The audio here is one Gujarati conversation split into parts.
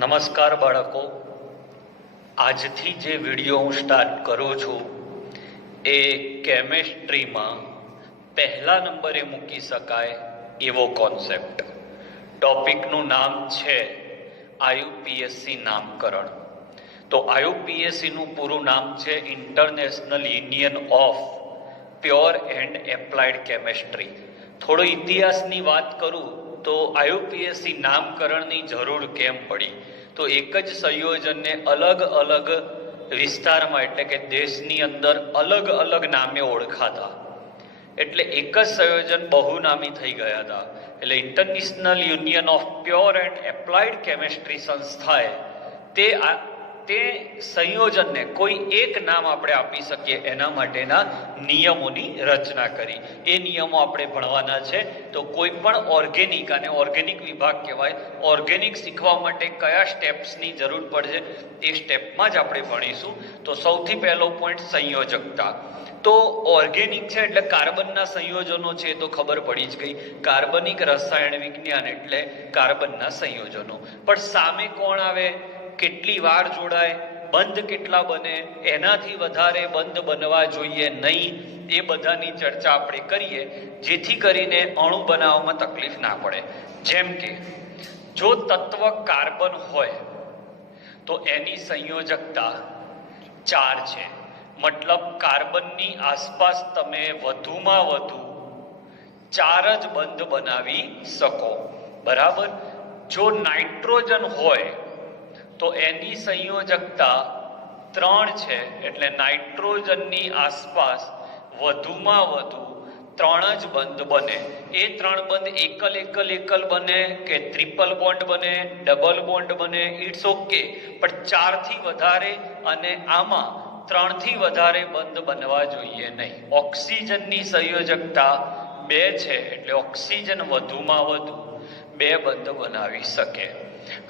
નમસ્કાર બાળકો, આજથી જે વિડીયો હું સ્ટાર્ટ કરું છું એ કેમેસ્ટ્રીમાં પહેલા નંબરે મૂકી શકાય એવો કોન્સેપ્ટ. ટોપિકનું નામ છે આયુપીએસસી નામકરણ. તો આયુપીએસસીનું પૂરું નામ છે international union of pure and applied chemistry. થોડો ઇતિહાસની વાત કરું તો આયુપીએસસી નામકરણની જરૂર કેમ પડી? તો એક જ સંયોજનને અલગ અલગ વિસ્તારમાં એટલે કે દેશની અંદર અલગ અલગ નામે ઓળખાતા, એટલે એક જ સંયોજન બહુનામી થઈ ગયા હતા. એટલે international union of pure and applied chemistry સંસ્થાએ તે સંયોજનને કોઈ એક નામ આપણે આપી શકીએ એના માટેના નિયમોની રચના કરી. એ નિયમો આપણે ભણવાના છે. તો કોઈ પણ ઓર્ગેનિક, અને ઓર્ગેનિક વિભાગ કહેવાય, ઓર્ગેનિક શીખવા માટે કયા સ્ટેપ્સની જરૂર પડશે એ સ્ટેપમાં જ આપણે ભણીશું. તો સૌથી પહેલો પોઈન્ટ સંયોજકતા. તો ઓર્ગેનિક છે એટલે કાર્બનના સંયોજનો છે તો ખબર પડી જ ગઈ. કાર્બનિક રસાયણ વિજ્ઞાન એટલે કાર્બનના સંયોજનો. પણ સામે કોણ આવે, કેટલી વાર જોડાય, બંધ કેટલા બને, એનાથી વધારે બંધ બનવા જોઈએ નહીં, એ બધાની ચર્ચા આપણે કરીએ જેથી કરીને અણુ બનાવવામાં તકલીફ ના પડે. જેમ કે જો તત્વ કાર્બન હોય તો એની સંયોજકતા 4 છે. મતલબ કાર્બનની આસપાસ તમે વધુમાં વધુ 4 જ બંધ બનાવી શકો. બરાબર. જો નાઇટ્રોજન હોય તો એની સંયોજકતા 3 છે, એટલે નાઇટ્રોજનની આસપાસ વધુમાં વધુ 3 જ બંધ બને. એ 3 બંધ એકલ બને કે ટ્રિપલ બોન્ડ બને, ડબલ બોન્ડ બને, ઇટ્સ ઓકે, પણ 4 થી વધારે અને આમાં 3 થી વધારે બંધ બનવા જોઈએ નહીં. ઓક્સિજનની સંયોજકતા 2 છે, એટલે ઓક્સિજન વધુમાં વધુ 2 બંધ બનાવી શકે.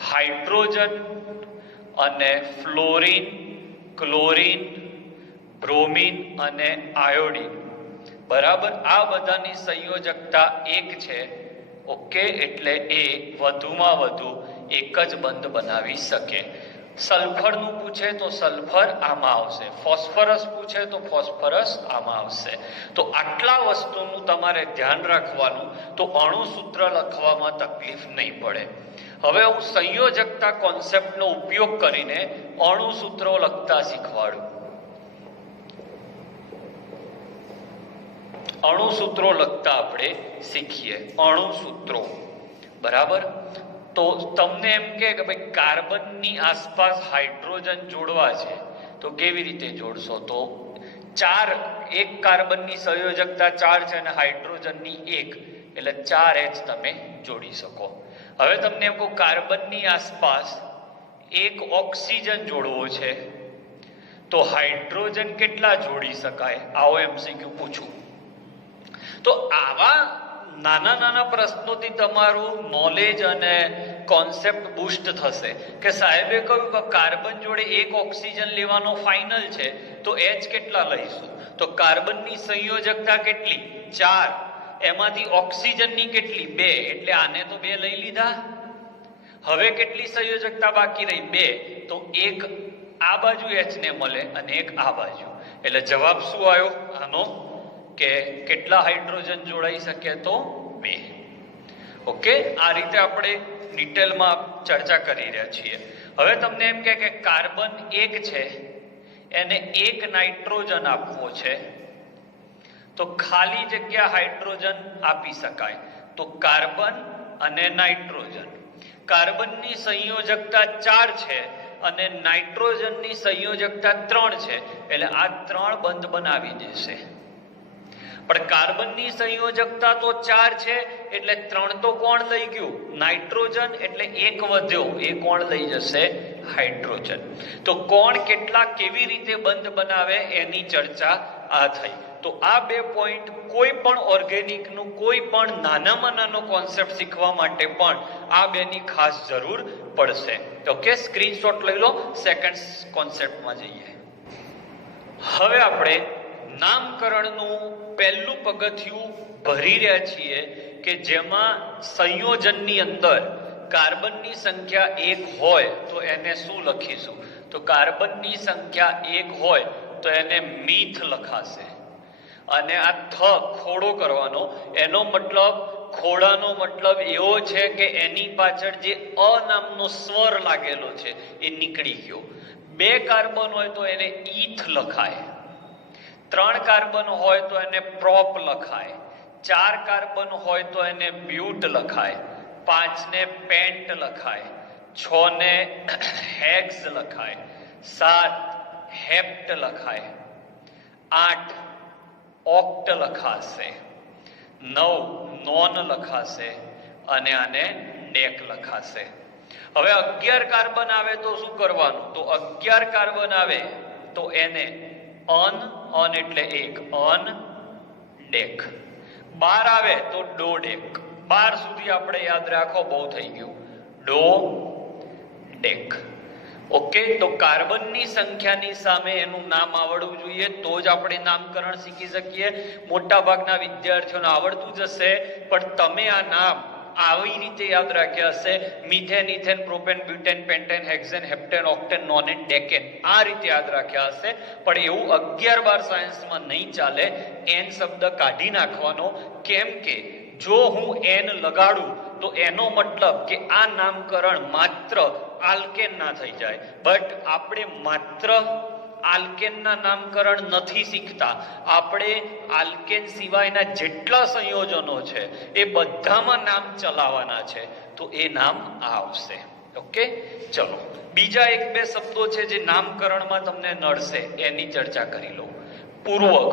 હાઇડ્રોજન અને ફ્લોરિન, ક્લોરિન, બ્રોમિન અને આયોડિન, બરાબર, આ બધાની સંયોજકતા 1 છે. ઓકે, એટલે એ વધુમાં વધુ 1 જ બંધ બનાવી શકે. સલ્ફરનું પૂછે તો સલ્ફર આમાં આવશે, ફોસ્ફરસ પૂછે તો ફોસ્ફરસ આમાં આવશે. તો આટલા વસ્તુનું તમારે ધ્યાન રાખવાનું, તો અણુસૂત્ર લખવામાં તકલીફ નહીં પડે. હવે હું સંયોજકતા કોન્સેપ્ટનો ઉપયોગ કરીને અણુસૂત્રો લખતા શીખવાડું. અણુસૂત્રો લખતા આપણે શીખીએ. અણુસૂત્રો, બરાબર. તો તમને એમ કે ભાઈ કાર્બનની આસપાસ હાઇડ્રોજન જોડવા છે તો કેવી રીતે જોડશો? તો 4, એક કાર્બનની સંયોજકતા 4 છે અને હાઇડ્રોજનની 1, એટલે 4H તમે જોડી શકો. હવે તમને એમ કહું કાર્બનની આસપાસ 1 ઓક્સિજન જોડવો છે તો હાઇડ્રોજન કેટલા જોડી શકાય? આવો MCQ પૂછું. તો આવા નાના પ્રશ્નોથી તમારું નોલેજ અને કોન્સેપ્ટ બૂસ્ટ થશે કે સાહેબે કહ્યું કે કાર્બન જોડે 1 ઓક્સિજન લેવાનો ફાઇનલ છે તો H કેટલા લઈશું? તો કાર્બનની સંયોજકતા કેટલી? 4, એમાંથી ઓક્સિજનની કેટલી? 2, એટલે આને તો 2 લઈ લીધા. હવે કેટલી સંયોજકતા બાકી રહી? 2, તો 1 આ બાજુ H ને મળે અને 1 આ બાજુ, એટલે જવાબ શું આવ્યો આનો? કે કેટલા હાઇડ્રોજન જોડાઈ શકે? તો 2. ઓકે, આ રીતે આપણે ડિટેલમાં ચર્ચા કરી રહ્યા છીએ. હવે તમને એમ કે કાર્બન 1 છે, એને 1 નાઇટ્રોજન આપવો છે તો ખાલી જગ્યા હાઇડ્રોજન આપી શકાય. તો કાર્બન અને નાઇટ્રોજન, કાર્બનની સંયોજકતા 4 છે અને નાઇટ્રોજનની સંયોજકતા 3 છે, એટલે આ 3 બંધ બનાવી દેશે. પણ કાર્બનની સંયોજકતા તો 4 છે એટલે 3 તો કોણ લઈ ગયું? નાઇટ્રોજન, એટલે 1 વધ્યો, એ કોણ લઈ જશે? હાઇડ્રોજન. તો કોણ કેટલા કેવી રીતે બંધ બનાવે એની ચર્ચા આ થઈ. તો આ 2 પોઈન્ટ કોઈ પણ ઓર્ગેનિકનું કોઈ પણ નાનામાં નાનો કોન્સેપ્ટ શીખવા માટે પણ આ 2ની ખાસ જરૂર પડશે. ઓકે, સ્ક્રીનશોટ લઈ લો. સેકન્ડ કોન્સેપ્ટમાં જઈએ. હવે આપણે નામકરણનું પહેલું પગથિયું ભરી રહ્યા છીએ કે જેમાં સંયોજનની અંદર કાર્બનની સંખ્યા 1 હોય તો એને શું લખીશું? તો કાર્બનની સંખ્યા 1 હોય તો એને મીથ લખાશે. અને આ ખોડો કરવાનો, એનો મતલબ ખોડાનો મતલબ એવો છે કે એની પાછળ જે અ નામનો સ્વર લાગેલો છે એ નીકળી ગયો. 2 કાર્બન હોય તો એને ઈથ લખાય, 3 કાર્બન હોય તો એને પ્રોપ લખાય, 4 કાર્બન હોય તો એને બ્યુટ લખાય, 5 ને પેન્ટ લખાય, 6 ને હેક્સ લખાય, 7 હેપ્ટ લખાય, 8 ઓક્ટ લખાશે, 9 નોન લખાશે અને આને ડેક લખાશે. હવે 11 કાર્બન આવે તો શું કરવાનું? તો 11 કાર્બન આવે તો એને અન એટલે 1 અન ડેક. 12 આવે તો ડો ડેક. 12 સુધી આપણે યાદ રાખો, બહુ થઈ ગયું. ડો ડેક. ઓકે, તો કાર્બનની સંખ્યાની સામે એનું નામ આવડવું જોઈએ તો જ આપણે નામકરણ શીખી શકીએ. મોટા ભાગના વિદ્યાર્થીઓને આવડતું જ હશે, પણ તમે આ નામ આવી રીતે યાદ રાખ્યા હશે: methane, ethane, propane, butane, pentane, hexane, heptane, octane, nonane, decane. આ રીતે યાદ રાખ્યા હશે, પણ એવું 11-12 સાયન્સમાં નહીં ચાલે. એન શબ્દ કાઢી નાખવાનો, કેમ કે જો હું એન લગાડું તો એનો મતલબ કે આ નામકરણ માત્ર આલ્કેન ના થઈ જાય. બટ આપણે માત્ર આલ્કેનના નામકરણ નથી શીખતા, આપણે આલ્કેન સિવાયના જેટલા સંયોજનો છે એ બધામાં નામ ચલાવવાના છે, તો એ નામ આવશે. ઓકે, ચલો બીજા 1-2 શબ્દો છે જે નામકરણમાં તમને નડશે, એની ચર્ચા કરી લો. પૂર્વક.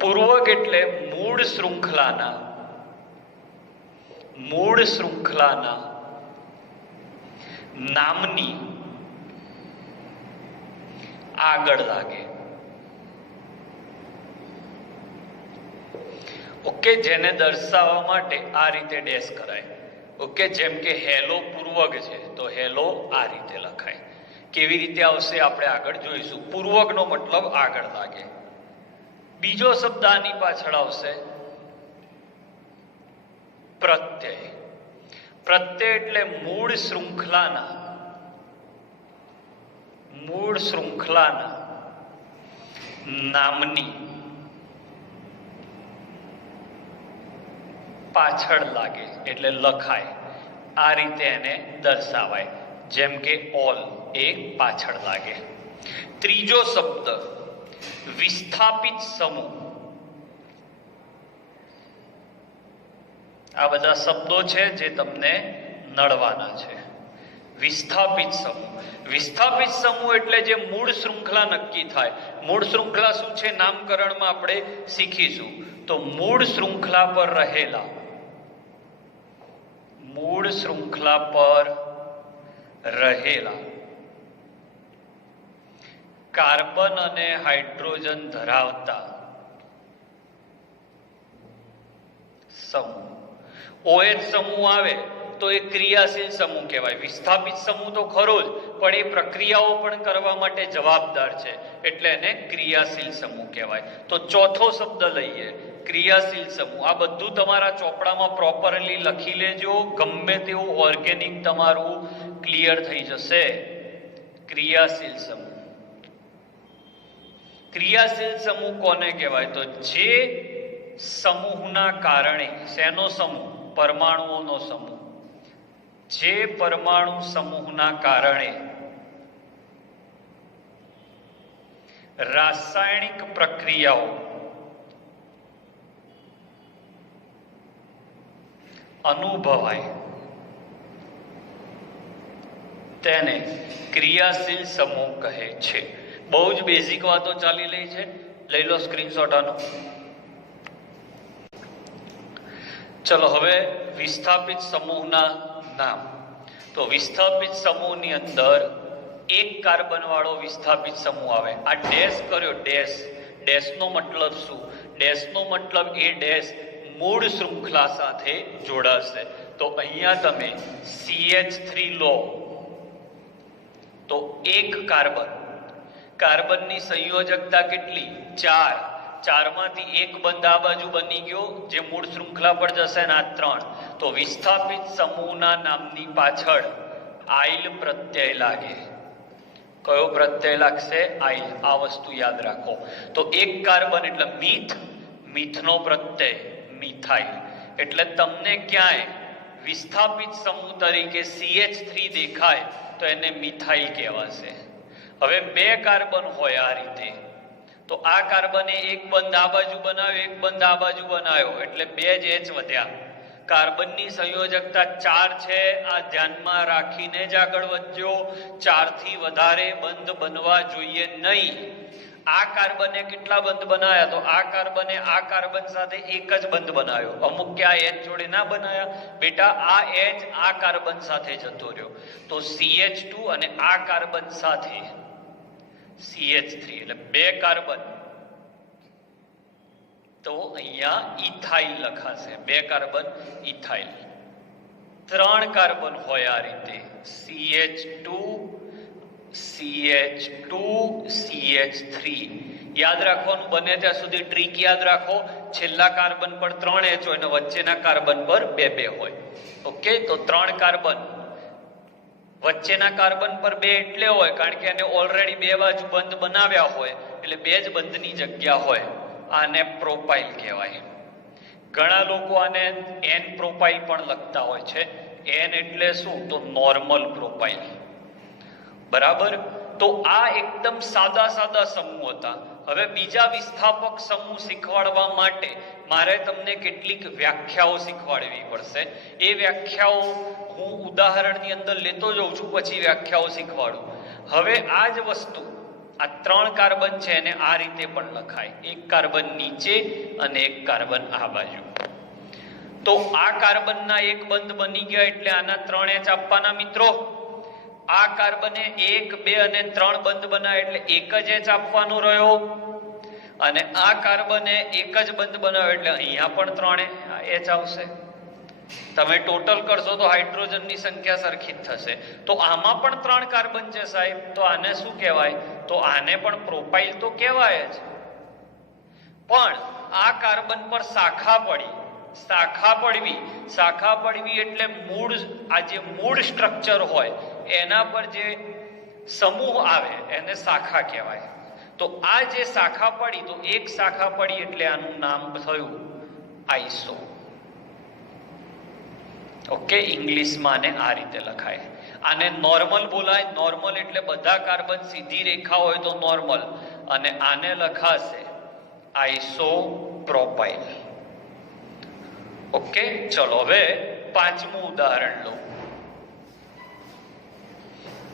પૂર્વક એટલે મૂળ શૃંખલાના નામની આગળ લાગે. ઓકે, જેને દર્શાવવા માટે આ રીતે ડેશ કરાય. ઓકે, જેમ કે હેલો પૂર્વક છે તો હેલો આ રીતે લખાય. કેવી રીતે આવશે આપણે આગળ જોઈશું. પૂર્વકનો મતલબ આગળ લાગે. બીજો શબ્દ આની પાછળ આવશે પ્રત્યય. પ્રત્યય એટલે મૂળ શૃંખલાના નામની પાછળ લાગે એટલે લખાય. આ રીતે એને દર્શાવાય, જેમ કે ઓલ એ પાછળ લાગે. ત્રીજો શબ્દ વિસ્થાપિત સમૂહ. આ બધા શબ્દો છે જે તમને નડવાના છે. વિસ્થાપિત સમૂહ. વિસ્થાપિત સમૂહ એટલે જે મૂળ શૃંખલા નક્કી થાય. મૂળ શૃંખલા શું છે નામકરણમાં આપણે શીખીશું. તો મૂળ શૃંખલા પર રહેલા કાર્બન અને હાઇડ્રોજન ધરાવતા સમૂહ. OH સમૂહ આવે તો એ ક્રિયાશીલ સમૂહ કહેવાય. વિસ્થાપિત સમૂહ તો ખરો જ, પણ એ પ્રક્રિયાઓ પણ કરવા માટે જવાબદાર છે, એટલે એને ક્રિયાશીલ સમૂહ કહેવાય. તો ચોથો શબ્દ લઈએ, ક્રિયાશીલ સમૂહ. આ બધું તમારા ચોપડામાં પ્રોપરલી લખી લેજો, ગમે તેવું ઓર્ગેનિક તમારું ક્લિયર થઈ જશે. ક્રિયાશીલ સમૂહ. ક્રિયાશીલ સમૂહ કોને કહેવાય? તો જે સમૂહના કારણે, શેનો સમૂહ? પરમાણુઓનો સમૂહ. જે પરમાણુ સમૂહના કારણે રાસાયણિક પ્રક્રિયાઓ અનુભવાય તેને ક્રિયાશીલ સમૂહ કહે છે. બહુ જ બેઝિક વાતો ચાલી રહી છે, લઈ લો સ્ક્રીનશોટ આનો. ચલો હવે વિસ્થાપિત સમૂહના નામ. તો વિસ્થાપિત સમૂહની અંદર 1 કાર્બન વાળો વિસ્થાપિત સમૂહ આવે. આ ડેશ કર્યો, ડેશ. ડેશનો મતલબ શું? ડેશનો મતલબ એ ડેશ મૂળ શૃંખલા સાથે જોડાશે. તો અહીંયા તમે CH3 લો તો 1 કાર્બન. કાર્બનની સંયોજકતા કેટલી? 4. ચારમાંથી એક બંધ આ બાજુ બની ગયો જે મૂળ શૃંખલા પર જશે ને આ 3, તો વિસ્થાપિત સમૂહના નામની પાછળ આઇલ પ્રત્યય લાગે. કયો પ્રત્યય લાગશે? આઇલ. આ વસ્તુ યાદ રાખો. તો એક કાર્બન એટલે મીથ, મીથનો પ્રત્યય મિથાઇલ. એટલે તમને ક્યાંય વિસ્થાપિત સમૂહ તરીકે CH3 દેખાય તો એને મિથાઇલ કહેવાશે. હવે 2 કાર્બન હોય આ રીતે, તો આ કાર્બને એક બંધ આ બાજુ બનાવ્યો, એક બંધ આ બાજુ બનાવ્યો, એટલે 2 જ H વધ્યા. કાર્બનની સંયોજકતા 4 છે, આ ધ્યાનમાં રાખીને જ આગળ વધજો. 4 થી વધારે બંધ બનવા જોઈએ નહીં. આ કાર્બને કેટલા બંધ બનાવ્યા? તો આ કાર્બને આ કાર્બન સાથે એક જ બંધ બનાવ્યો. અમુક કે આ H જોડે ના બનાવ્યા બેટા, આ H આ કાર્બન સાથે જતો રહ્યો, તો CH2 અને આ કાર્બન સાથે CH3 એટલે 2 કાર્બન, તો અહીંયા ઇથાઇલ લખાશે. 2 કાર્બન ઇથાઇલ. 3 કાર્બન હોય આ રીતે, CH2 CH2 CH3. યાદ રાખવાનું બને ત્યાં સુધી ટ્રીક યાદ રાખો. છેલ્લા કાર્બન પર 3 H હોય અને વચ્ચેના કાર્બન પર 2 હોય. ઓકે, તો 3 કાર્બન, વચ્ચેના કાર્બન પર 2 એટલે હોય કારણ કે એને ઓલરેડી 2 બાજુ બંધ બનાવ્યા હોય, એટલે 2 જ બંધની જગ્યા હોય. આને પ્રોપાઇલ કહેવાય. ઘણા લોકો આને N પ્રોપાઇલ પણ લખતા હોય છે. N એટલે શું? તો નોર્મલ પ્રોપાઇલ. બરાબર. તો આ એકદમ સાદા સાદા સમૂહ હતા. હવે બીજા વિસ્થાપક સમૂહ શીખવાડવા માટે મારે તમને કેટલીક વ્યાખ્યાઓ શીખવાડવી પડશે. એ વ્યાખ્યાઓ હું ઉદાહરણની અંદર લેતો જઉં છું, પછી વ્યાખ્યાઓ શીખવાડું. હવે આ જ વસ્તુ, આ 3 કાર્બન છે એને આ રીતે પણ લખાય. એક કાર્બન નીચે અને એક કાર્બન આ બાજુ. તો આ કાર્બનના એક બંધ બની ગયા એટલે આના 3 H આપવાના મિત્રો. આ કાર્બને 1, 2 અને 3 બંધ બનાવ્યા એટલે એક જ H આપવાનો રહ્યો. અને આ કાર્બને એક જ બંધ બનાવ્યો એટલે અહીંયા પણ 3 H આવશે. તમે ટોટલ કરશો તો હાઇડ્રોજનની સંખ્યા સરખી જ થશે. તો આમાં પણ 3 કાર્બન છે સાહેબ, તો આને શું કહેવાય? તો આને પણ પ્રોપાઇલ તો કહેવાય જ. પણ આ કાર્બન પર શાખા પડી, શાખા પડવી એટલે મૂળ, આ જે મૂળ સ્ટ્રક્ચર હોય એના પર જે સમૂહ આવે એને શાખા કહેવાય. તો આ જે શાખા પડી, તો એક શાખા પડી એટલે આનું નામ થયું આઈસો. ઓકે, ઇંગ્લિશમાં આને આ રીતે લખાય. આને નોર્મલ બોલાય. નોર્મલ એટલે બધા કાર્બન સીધી રેખા હોય તો નોર્મલ, અને આને લખાશે આઈસોપ્રોપાઇલ. ઓકે, ચલો હવે 5મું ઉદાહરણ લો.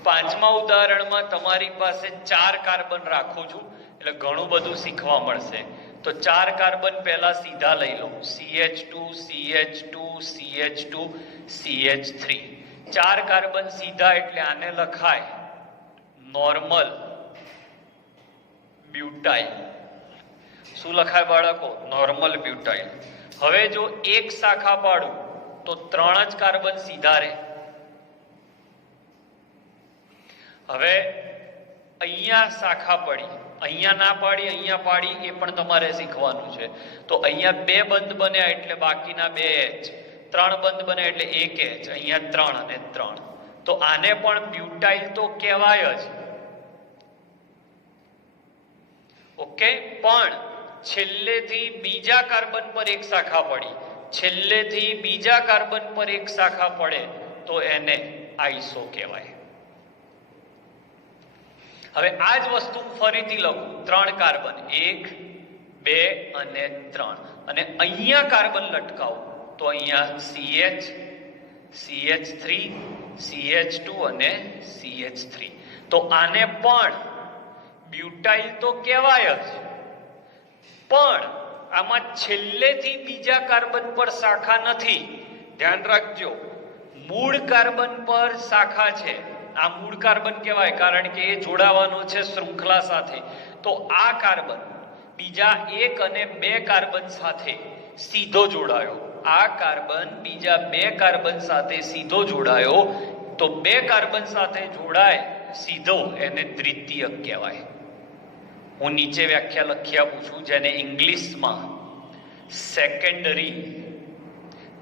5મા ઉદાહરણમાં તમારી પાસે 4 કાર્બન રાખું છું એટલે ઘણું બધું શીખવા મળશે. તો 4 કાર્બન પહેલા સીધા લઈ લો, CH2 CH2 CH2 CH3. 4 carbon સીધા એટલે આને લખાય નોર્મલ બ્યુટાઇલ. શું લખાય બાળકો? Normal butyl. હવે જો એક શાખા પાડું તો 3 જ કાર્બન સીધા રહે. હવે અહીંયા શાખા પડી, અહીંયા ના પાડી, અહીંયા પાડી, એ પણ તમારે શીખવાનું છે. તો અહીંયા 2 બંધ બન્યા એટલે બાકીના 2 H, 3 બંધ બન્યા એટલે 1 H, અહીંયા 3 અને 3. તો આને પણ બ્યુટાઇલ તો કહેવાય જ. ઓકે, પણ છેલ્લેથી બીજા કાર્બન પર એક શાખા પડી, છેલ્લેથી બીજા કાર્બન પર એક શાખા પડે તો એને આઈસો કહેવાય. હવે આ જ વસ્તુ ફરીથી લખું. 3 કાર્બન, 1 2 અને 3, અને અહીંયા કાર્બન લટકાવું તો અહીંયા CH CH3 CH2 અને CH3. તો આને પણ બ્યુટાઇલ તો કહેવાય જ, પણ આમાં છેલ્લેથી બીજા કાર્બન પર શાખા નથી. ધ્યાન રાખજો, મૂળ કાર્બન પર શાખા છે. આ મૂળ કાર્બન કહેવાય કારણ કે એ જોડાવાનો છે શૃંખલા સાથે. તો આ કાર્બન બીજા 1 અને 2 કાર્બન સાથે સીધો જોડાયો. આ કાર્બન બીજા 2 કાર્બન સાથે સીધો જોડાયો. તો 2 કાર્બન સાથે જોડાય સીધો, એને દ્વિતીયક કહેવાય. હું નીચે વ્યાખ્યા લખી આપું છું, જેને ઇંગ્લિશમાં સેકન્ડરી,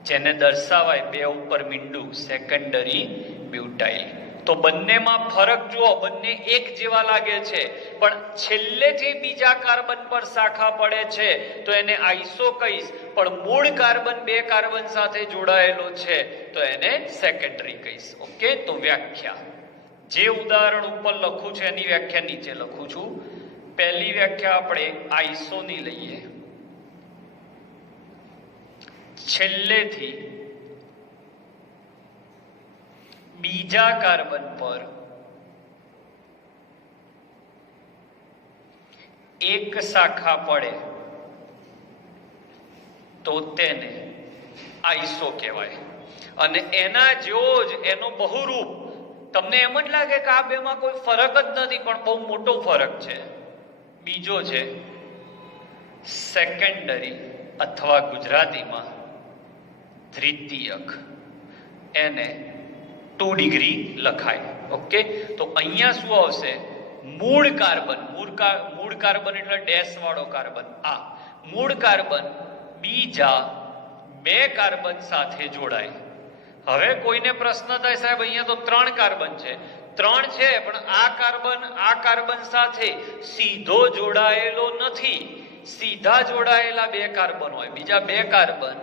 જેને દર્શાવાય બે ઉપર મીંડું, સેકન્ડરી બ્યુટાઇલ. તો બંનેમાં ફરક જુઓ, બંને એક જેવા લાગે છે, પણ છેલ્લેથી બીજા કાર્બન પર શાખા પડે છે તો એને આઈસો કહીશ, પણ મૂળ કાર્બન બે કાર્બન સાથે જોડાયેલો છે તો એને સેકન્ડરી કહીશ. ઓકે, તો વ્યાખ્યા જે ઉદાહરણ ઉપર લખું છું એની વ્યાખ્યા નીચે લખું છું. પહેલી વ્યાખ્યા આપણે આઈસોની લઈએ. છેલ્લેથી બીજા કાર્બન પર એક શાખા પડે તો તેને આઈસો કહેવાય. અને એના જેવો જ એનો બહુરૂપ. તમને એમ જ લાગે કે આ બેમાં કોઈ ફરક જ નથી, પણ બહુ મોટો ફરક છે. બીજો છે સેકન્ડરી અથવા ગુજરાતીમાં દ્વિતીયક. એને 2 ડિગ્રી લખાય. ઓકે, તો અહીંયા શું આવશે? મૂળ કાર્બન, મૂળ કાર્બન એટલે ડેશ વાળો કાર્બન. આ મૂળ કાર્બન બીજા બે કાર્બન સાથે જોડાય. હવે કોઈને પ્રશ્ન થાય, સાહેબ અહીંયા તો 3 કાર્બન છે. 3 છે, પણ આ કાર્બન સાથે સીધો જોડાયેલો નથી. સીધા જોડાયેલા બે કાર્બન હોય, બીજા બે કાર્બન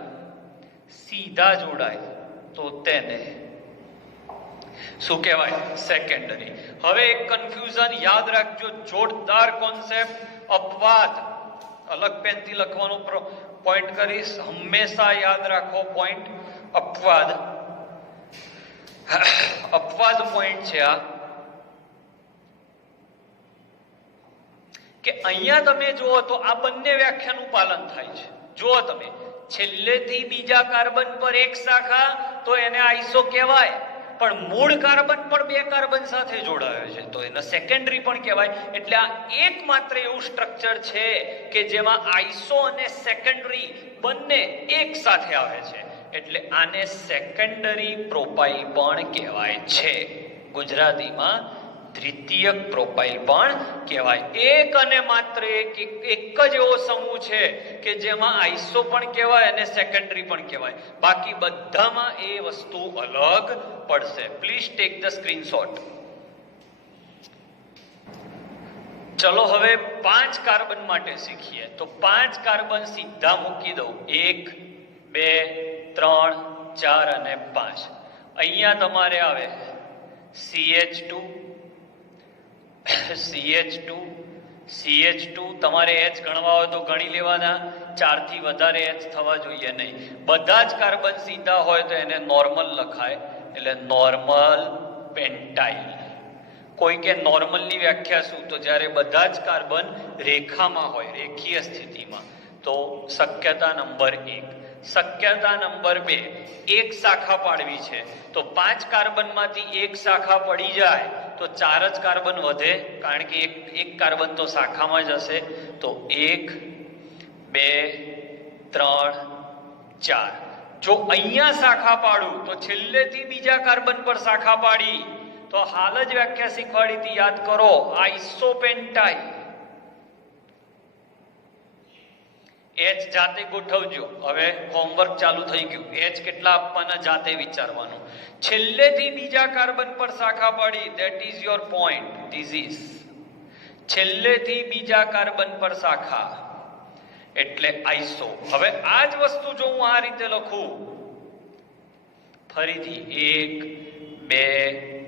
સીધા જોડાય તો તેને શું કહેવાય? સેકન્ડરી. હવે એક કન્ફ્યુઝન યાદ રાખજો, જોરદાર કોન્સેપ્ટ. અપવાદ અલગ પેનથી લખવાનો પોઈન્ટ કરીશ, હંમેશા યાદ રાખો પોઈન્ટ. અપવાદ પોઈન્ટ છે આ, કે અહીંયા તમે જુઓ તો આ બંને વ્યાખ્યાનું પાલન થાય છે. જુઓ તમે, છેલ્લેથી બીજા કાર્બન પર એક શાખા તો એને આઈસો કહેવાય, પણ મૂળ કાર્બન પણ બે કાર્બન સાથે જોડાયો છે તો એને સેકન્ડરી પણ કહેવાય. એટલે આ એકમાત્ર એવું સ્ટ્રક્ચર છે કે જેમાં આઈસો અને સેકન્ડરી બંને એક સાથે આવે છે, એટલે આને સેકન્ડરી પ્રોપાઇલ પણ કહેવાય છે. ગુજરાતીમાં દ્વિતીયક પ્રોપાઇલ પણ કહેવાય. એક અને માત્ર એક જ એવો સમૂહ છે કે જેમાં આઈસો પણ કહેવાય અને સેકન્ડરી પણ કહેવાય. બાકી બધામાં એ વસ્તુ અલગ પડશે. Please take the screenshot. ચલો હવે 5 કાર્બન માટે શીખીએ. તો 5 કાર્બન સીધા મૂકી દઉં, 1 2 3 4 અને 5. અહીંયા તમારે આવે CH2, તમારે H ગણવા હોય તો ગણી લેવાના, 4 થી વધારે H થવા જોઈએ નહીં. બધા જ કાર્બન સીધા હોય તો એને નોર્મલ લખાય, એટલે નોર્મલ પેન્ટાઇલ. કોઈ કે નોર્મલની વ્યાખ્યા શું? તો જ્યારે બધા જ કાર્બન રેખામાં હોય, રેખીય સ્થિતિમાં, તો શક્યતા નંબર 1. શક્યતા નંબર 2, એક શાખા પાડવી છે તો 5 કાર્બનમાંથી એક શાખા પડી જાય તો 4 જ કાર્બન વધે, કારણ કે એક કાર્બન તો શાખામાં જ હશે. તો 1 2 3 4. જો અહીંયા શાખા પાડું તો છેલ્લેથી બીજા કાર્બન પર શાખા પાડી તો હાલ જ વ્યાખ્યા શીખવાડી હતી, યાદ કરો, આઇસોપેન્ટાઇલ. H જાતે ગોઠવજો. હવે હોમવર્ક ચાલુ થઈ ગયું. H કેટલા આપવાના જાતે વિચારવાનું. છેલ્લેથી બીજા કાર્બન પર શાખા પડી, that is your point. This is છેલ્લેથી બીજા કાર્બન પર શાખા એટલે આઈસો. હવે આ જ વસ્તુ જો હું આ રીતે લખું, ફરીથી 1 2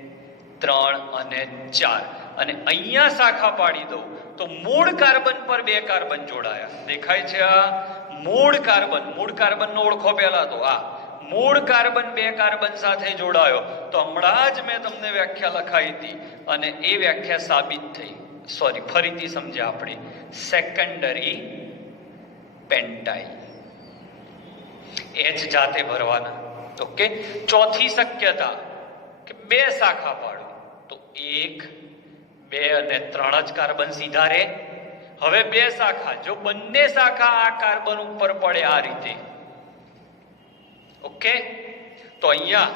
3 અને 4, અને અહીંયા શાખા પાડી દઉં તો મૂળ કાર્બન પર બે કાર્બન જોડાયા. દેખાય છે આ મૂળ કાર્બનનો ઓળખો પહેલા તો આ મૂળ કાર્બન બે કાર્બન સાથે જોડાયો. તો હમણાં જ મેં તમને વ્યાખ્યા લખાઈ હતી અને એ વ્યાખ્યા સાબિત થઈ. ફરીથી સમજ્યા આપણે, સેકન્ડરી પેન્ટાઇલ. H જાતે ભરવાના. ઓકે, ચોથી શક્યતા કે બે શાખા પાડો તો 1 2 અને 3 જ કાર્બન સીધા રહે. હવે બે શાખા, જો બંને શાખા આ કાર્બન ઉપર પડે આ રીતે, ઓકે, તો અહીંયા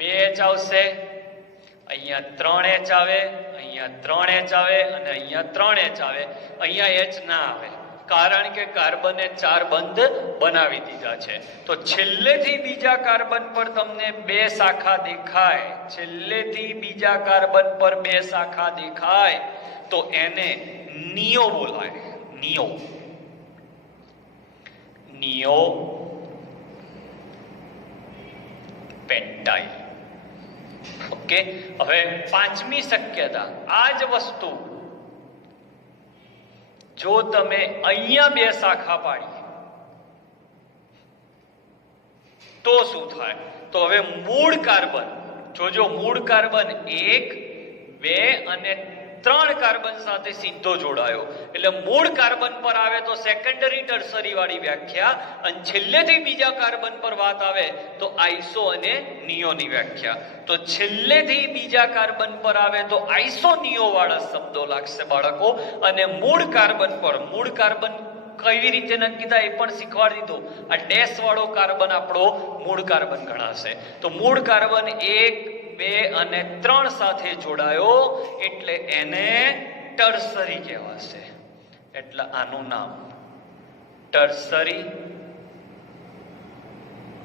2H આવશે અહીંયા 3H આવે, અહીંયા 3H આવે અને અહીંયા 3H આવે. અહીંયા H ના આવે કારણ કે કાર્બને 4 બંધ બનાવી દીધા છે. તો છેલ્લેથી બીજા કાર્બન પર તમને 2 શાખા દેખાય, છેલ્લેથી બીજા કાર્બન પર 2 શાખા દેખાય તો એને નિયો બોલાય. Neo, neo પેન્ટાઇલ. ઓકે, હવે પાંચમી શક્યતા આ જ વસ્તુ જો તમે અહીંયા 2 શાખા પાડી તો શું થાય? તો હવે મૂળ કાર્બન જોજો, મૂળ કાર્બન 1, 2 અને 3 કાર્બન સાથે સીધો જોડાયો એટલે મૂળ કાર્બન પર આવે તો સેકન્ડરી ટર્સરી વાળી વ્યાખ્યા, અને છેલ્લેથી બીજા કાર્બન પર વાત આવે તો આઈસો અને નિયોની વ્યાખ્યા. તો છેલ્લેથી બીજા કાર્બન પર આવે તો આઈસો નિયો વાળા શબ્દો લાગશે બાળકો, અને મૂળ કાર્બન પર, મૂળ કાર્બન કેવી રીતે નક્કી થાય એ પણ શીખવાડી દીધું. આ ડેશ વાળો કાર્બન આપણો મૂળ કાર્બન ગણાશે. તો મૂળ કાર્બન 1, 2 અને 3 સાથે જોડાયો એટલે એને ટર્સરી કહેવાશે. એટલે આનું નામ ટર્સરી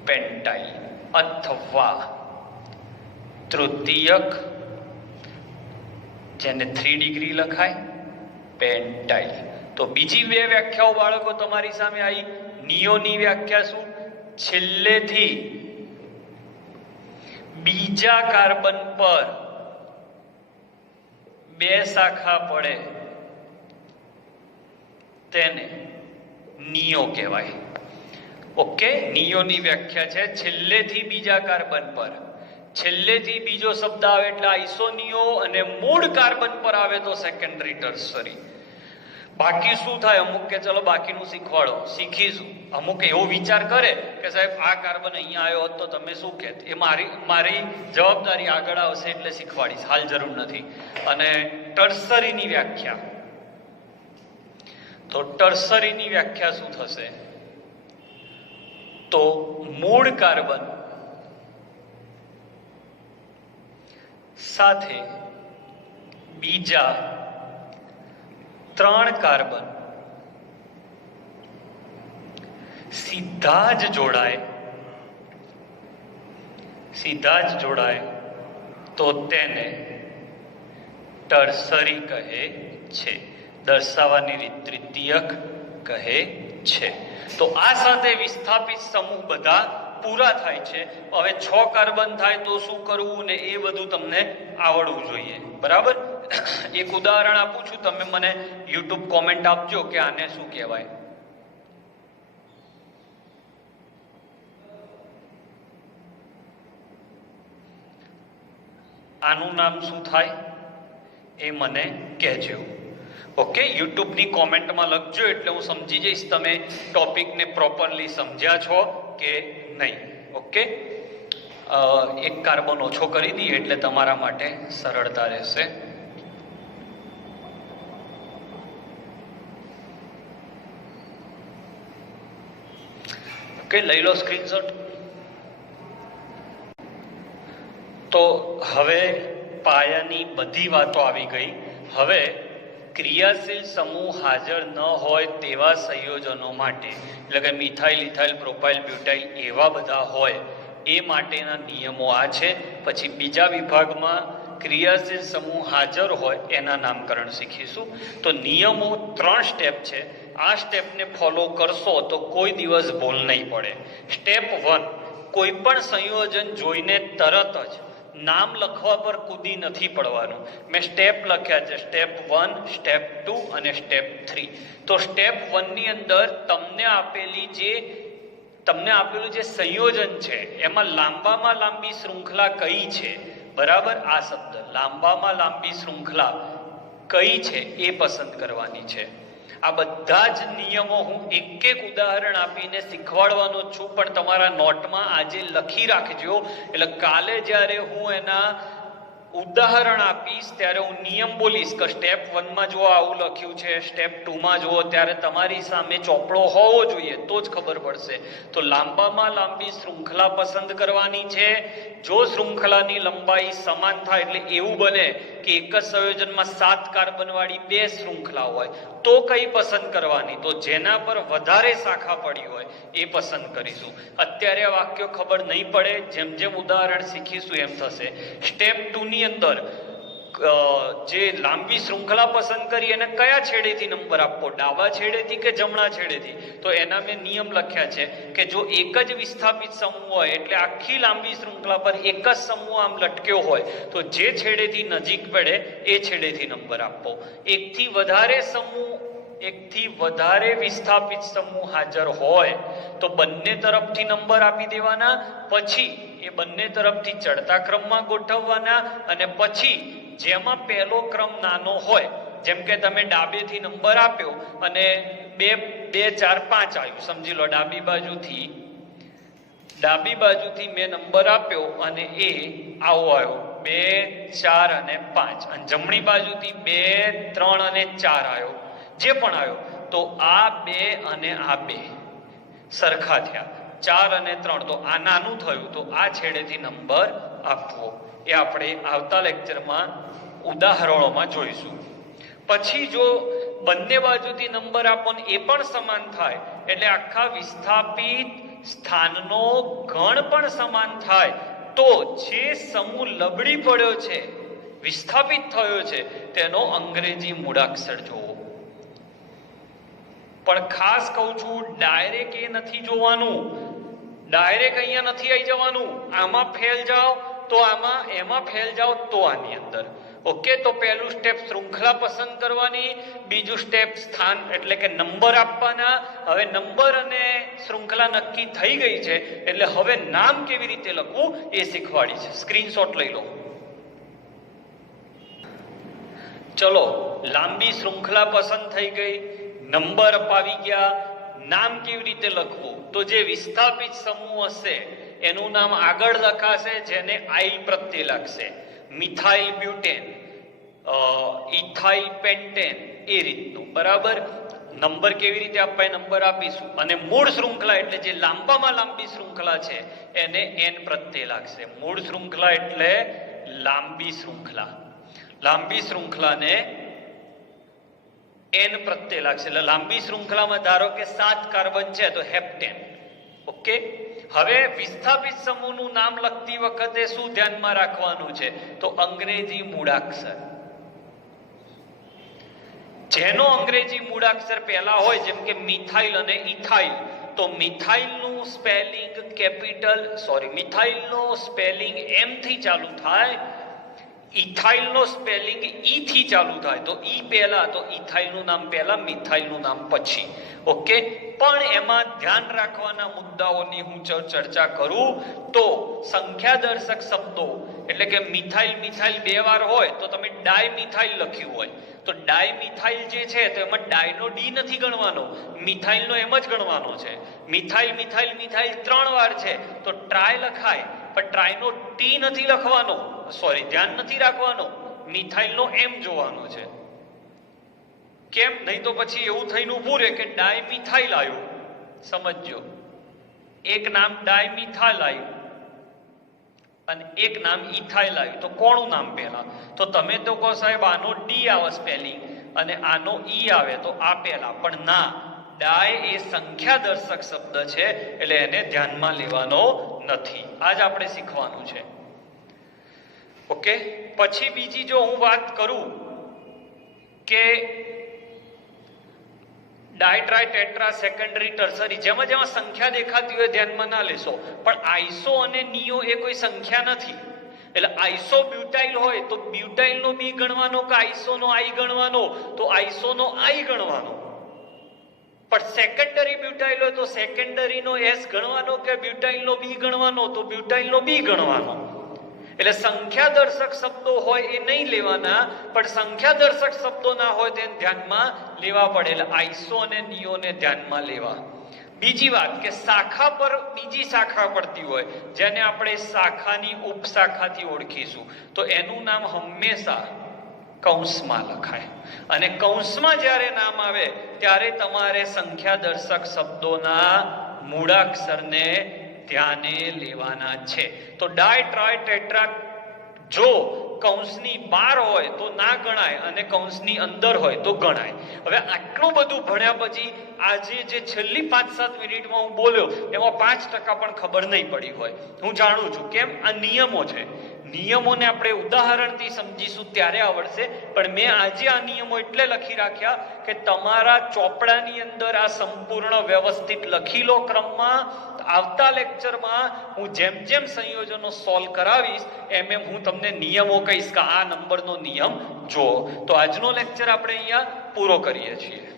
પેન્ટાઇલ અથવા તૃતીયક, જેને 3 ડિગ્રી લખાય, પેન્ટાઇલ. તો બીજી 2 વ્યાખ્યાઓ બાળકો તમારી સામે આવી. નિયોની વ્યાખ્યા શું? છેલ્લેથી બીજા કાર્બન પર 2 શાખા પડે તેને નિયો કહેવાય. ઓકે, નિયોની વ્યાખ્યા છે છેલ્લેથી બીજા કાર્બન પર, છેલ્લેથી બીજો શબ્દ આવે એટલે આઈસોનિયો, અને મૂળ કાર્બન પર આવે તો સેકન્ડરી ટર્સરી. બાકી શું થાય? અમુક કે ચલો બાકીનું શીખવાડો, શીખીશું. અમુક એવો વિચાર કરે કે સાહેબ આ કાર્બન અહીંયા આવ્યો હોત તો તમે શું કહેત? એ મારી જવાબદારી આગળ આવશે એટલે શીખવાડીશ, હાલ જરૂર નથી. અને ટર્સરીની વ્યાખ્યા, તો ટર્સરીની વ્યાખ્યા શું થશે? તો મૂળ કાર્બન સાથે બીજા 3 કાર્બન સીધા જ જોડાય તો તેને ટર્સરી કહે છે. દર્શાવવાની રીત તૃતીયક કહે છે. તો આ સાથે વિસ્થાપિત સમૂહ બધા પૂરા થાય છે. હવે 6 કાર્બન થાય તો શું કરવું ને એ બધું તમને આવડવું જોઈએ. બરાબર? એક ઉદાહરણ આપું છું, તમે મને YouTube કોમેન્ટ આપજો કે આને શું કહેવાય. આનું નામ શું થાય એ મને કહેજો. ઓકે, યુટ્યુબની કોમેન્ટમાં લખજો એટલે હું સમજી જઈશ તમે ટોપિકને પ્રોપરલી સમજ્યા છો કે નહીં. ઓકે, એક કાર્બન ઓછો કરી દઈએ એટલે તમારા માટે સરળતા રહેશે. ઓકે, લઈ લો સ્ક્રીનશોટ. તો હવે પાયાની બધી વાતો આવી ગઈ. હવે ક્રિયાશીલ સમૂહ હાજર ન હોય તેવા સંયોજનો માટે, એટલે કે મિથાઇલ, ઇથાઇલ, પ્રોપાઇલ, બ્યુટાઇલ એવા બધા હોય એ માટેના નિયમો આ છે. પછી બીજા વિભાગમાં ક્રિયાશીલ સમૂહ હાજર હોય એના નામકરણ શીખીશું. તો નિયમો 3 સ્ટેપ છે. આ સ્ટેપને ફોલો કરશો તો કોઈ દિવસ ભૂલ નહીં પડે. સ્ટેપ 1, કોઈ પણ સંયોજન જોઈને તરત જ નામ લખવા પર કૂદી નથી પડવાનું. મેં સ્ટેપ લખ્યા છે, સ્ટેપ 1, સ્ટેપ 2 અને સ્ટેપ 3. તો સ્ટેપ 1 ની અંદર તમને આપેલું જે સંયોજન છે એમાં લાંબામાં લાંબી શૃંખલા કઈ છે, બરાબર? આ શબ્દ લાંબામાં લાંબી શૃંખલા કઈ છે એ પસંદ કરવાની છે. આ બધા જ નિયમો હું એક એક ઉદાહરણ આપીને શીખવાડવાનો છું, પણ તમારા નોટમાં આજે લખી રાખજો. એટલે કાલે જ્યારે હું એના ઉદાહરણ આપીશ ત્યારે હું નિયમ બોલીશ કે સ્ટેપ 1 માં જો આવું લખ્યું છે, સ્ટેપ 2 માં જુઓ ત્યારે તમારી સામે ચોપડો હોવો જોઈએ તો જ ખબર પડશે. તો લાંબામાં લાંબી શૃંખલા પસંદ કરવાની છે. જો શૃંખલાની લંબાઈ સમાન થાય એટલે એવું બને કે એક જ સંયોજનમાં 7 કાર્બન વાળી 2 શૃંખલા હોય તો કઈ પસંદ કરવાની? તો જેના પર વધારે શાખા પડી હોય એ પસંદ કરીશું. અત્યારે આ વાક્યો ખબર નહીં પડે, જેમ જેમ ઉદાહરણ શીખીશું એમ થશે. સ્ટેપ 2 ની અંદર જે લાંબી શૃંખલા પસંદ કરી અને કયા છેડેથી નંબર આપવો, ડાબા છેડેથી કે જમણા છેડેથી? તો એના મેં નિયમ લખ્યા છે કે જો એક જ વિસ્થાપિત સમૂહ હોય એટલે આખી લાંબી શૃંખલા પર એક જ સમૂહ આમ લટક્યો હોય તો જે છેડેથી નજીક પડે એ છેડેથી નંબર આપવો. એકથી વધારે વિસ્થાપિત સમૂહ હાજર હોય તો બંને તરફથી નંબર આપી દેવાના, પછી એ બંને તરફથી ચડતા ક્રમમાં ગોઠવવાના, અને પછી જેમાં પહેલો ક્રમ નાનો હોય, જેમ કે તમે ડાબેથી નંબર આપ્યો અને 2 2 4 5 આવ્યું, સમજી લો ડાબી બાજુથી મેં નંબર આપ્યો અને એ આવો આવ્યો 2 4 અને 5, અને જમણી બાજુથી 2 3 અને 4 આવ્યો, જે પણ આવ્યો તો આ 2 અને આ 2 સરખા થયા, 4 અને 3 તો આ નાનું થયું તો આ છેડેથી નંબર આપવો. એ આપણે આવતા લેક્ચરમાં ઉદાહરણોમાં જોઈશું. પછી જો બંને બાજુથી નંબર આપો ને એ પણ સમાન થાય એટલે આખા વિસ્થાપિત સ્થાનનો ગણ પણ સમાન થાય તો જે સમૂહ લબડી પડ્યો છે, વિસ્થાપિત થયો છે, તેનો અંગ્રેજી મૂળાક્ષર જોવો. પણ ખાસ કહું છું, ડાયરેક્ટ એ નથી જોવાનું, ડાયરેક્ટ અહીંયા નથી આવી જવાનું. આમાં ફેલ જાઓ તો આમાં, એમાં ફેલ જાઓ તો આની અંદર. ઓકે, તો પહેલું સ્ટેપ શૃંખલા પસંદ કરવાની, બીજું સ્ટેપ સ્થાન એટલે કે નંબર આપવાના. હવે નંબર અને શૃંખલા નક્કી થઈ ગઈ છે એટલે હવે નામ કેવી રીતે લખવું એ શીખવાડી છે. સ્ક્રીનશોટ લઈ લો. ચલો, લાંબી શૃંખલા પસંદ થઈ ગઈ, નંબર અપાવી ગયા, નામ કેવી રીતે લખવું? તો જે વિસ્થાપિત સમૂહ હશે એનું નામ આગળ લખાશે જેને આઇલ પ્રત્યે લાગશે. મિથાઇલ બ્યુટેન, ઇથાઇલ પેન્ટેન, એ રીતનું. બરાબર, નંબર કેવી રીતે અપાય? નંબર આપીશું. અને મૂળ શૃંખલા એટલે જે લાંબામાં લાંબી શૃંખલા છે એને એન પ્રત્યે લાગશે. મૂળ શૃંખલા એટલે લાંબી શૃંખલા, લાંબી શૃંખલાને એન પ્રત્યે લાગશે. એટલે લાંબી શૃંખલામાં ધારો કે 7 કાર્બન છે તો હેપ્ટેન. ઓકે, હવે વિસ્થાપિત સમૂહનું નામ લખતી વખતે શું ધ્યાનમાં રાખવાનું છે? તો અંગ્રેજી મૂળાક્ષર. જેનો અંગ્રેજી મૂળાક્ષર પહેલા હોય, જેમ કે મિથાઇલ અને ઇથાઇલ, તો મિથાઇલનું સ્પેલિંગ એમ થી ચાલુ થાય, ઇથાઇલનો સ્પેલિંગ ઈ થી ચાલુ થાય. તો ઈ પહેલા, તો ઇથાઇલનું નામ પહેલા, મિથાઇલનું નામ પછી. ઓકે, પણ એમાં ધ્યાન રાખવાના મુદ્દાઓની હું ચર્ચા કરું તો સંખ્યાદર્શક શબ્દો એટલે કે મિથાઇલ 2 વાર હોય તો તમે ડાયમિથાઇલ લખ્યું હોય તો ડાયમિથાઇલ જે છે તો એમાં ડાયનો ડી નથી ગણવાનો, મિથાઇલનો એમ જ ગણવાનો છે. મિથાઇલ 3 વાર છે તો ટ્રાય લખાય, પણ ટ્રાયનો ટી નથી લખવાનો, ધ્યાન નથી રાખવાનો, મિથાઇલનો એમ જોવાનો છે. કેમ? નહીં તો પછી એવું થઈને ઊભું રહે કે ડાયમિથાઇલ આવ્યું. સમજો, એક નામ ડાયમિથાઇલ આવ્યું અને એક નામ ઇથાઇલ આવ્યું, તો કોનું નામ પહેલા? તો તમે તો કહો સાહેબ આનો ડી આવે સ્પેલિંગ અને આનો ઈ આવે તો આ પહેલા, પણ ના, ડાય એ સંખ્યાદર્શક શબ્દ છે એટલે એને ધ્યાનમાં લેવાનો નથી. આજ આપણે શીખવાનું છે. ઓકે, પછી બીજી જો હું વાત કરું કે ડાયટ્રાય ટેટ્રા સેકન્ડરી ટર્સરી, જેમાં જેમાં સંખ્યા દેખાતી હોય ધ્યાનમાં ના લેશો, પણ આઈસો અને નિયો એ કોઈ સંખ્યા નથી. એટલે આઈસો બ્યુટાઇલ હોય તો બ્યુટાઇલનો બી ગણવાનો કે આઈસોનો આઈ ગણવાનો? તો આઈસોનો આઈ ગણવાનો. પણ સેકન્ડરી બ્યુટાઇલ હોય તો સેકન્ડરીનો એસ ગણવાનો કે બ્યુટાઇલનો બી ગણવાનો? તો બ્યુટાઇલનો બી ગણવાનો. એટલે સંખ્યાદર્શક શબ્દો હોય એ નહીં લેવાના, પણ સંખ્યાદર્શક શબ્દો ના હોય તેને ધ્યાનમાં લેવા પડે. એટલે આઈસો અને નિયોને ધ્યાનમાં લેવા. બીજી વાત કે શાખા પર બીજી શાખા પડતી હોય જેને આપણે શાખાની ઉપશાખાથી ઓળખીશું તો એનું નામ હંમેશા કૌંસમાં લખાય અને કૌંસમાં જ્યારે નામ આવે ત્યારે તમારે સંખ્યા દર્શક શબ્દોના મૂળાક્ષરને ધ્યાને લેવાના છે. તો ડાય ટ્રાય ટેટ્રા જો કૌંસની બહાર હોય તો ના ગણાય અને કૌંસની અંદર હોય તો ગણાય. હવે આટલું બધું ભણ્યા પછી આજે જે છેલ્લી 5-7 મિનિટમાં હું બોલ્યો એમાં 5% પણ ખબર નહીં પડી હોય. હું જાણું છું કેમ, આ નિયમો છે. નિયમોને આપણે ઉદાહરણથી સમજીશું ત્યારે આવડશે, પણ મેં આજે આ નિયમો એટલે લખી રાખ્યા કે તમારા ચોપડાની અંદર આ સંપૂર્ણ વ્યવસ્થિત લખી લો ક્રમમાં. આવતા લેક્ચરમાં હું જેમ જેમ સંયોજનો સોલ્વ કરાવીશ એમ એમ હું તમને નિયમો કહીશ કે આ નંબરનો નિયમ જો. તો આજનો લેક્ચર આપણે અહીંયા પૂરો કરીએ છીએ.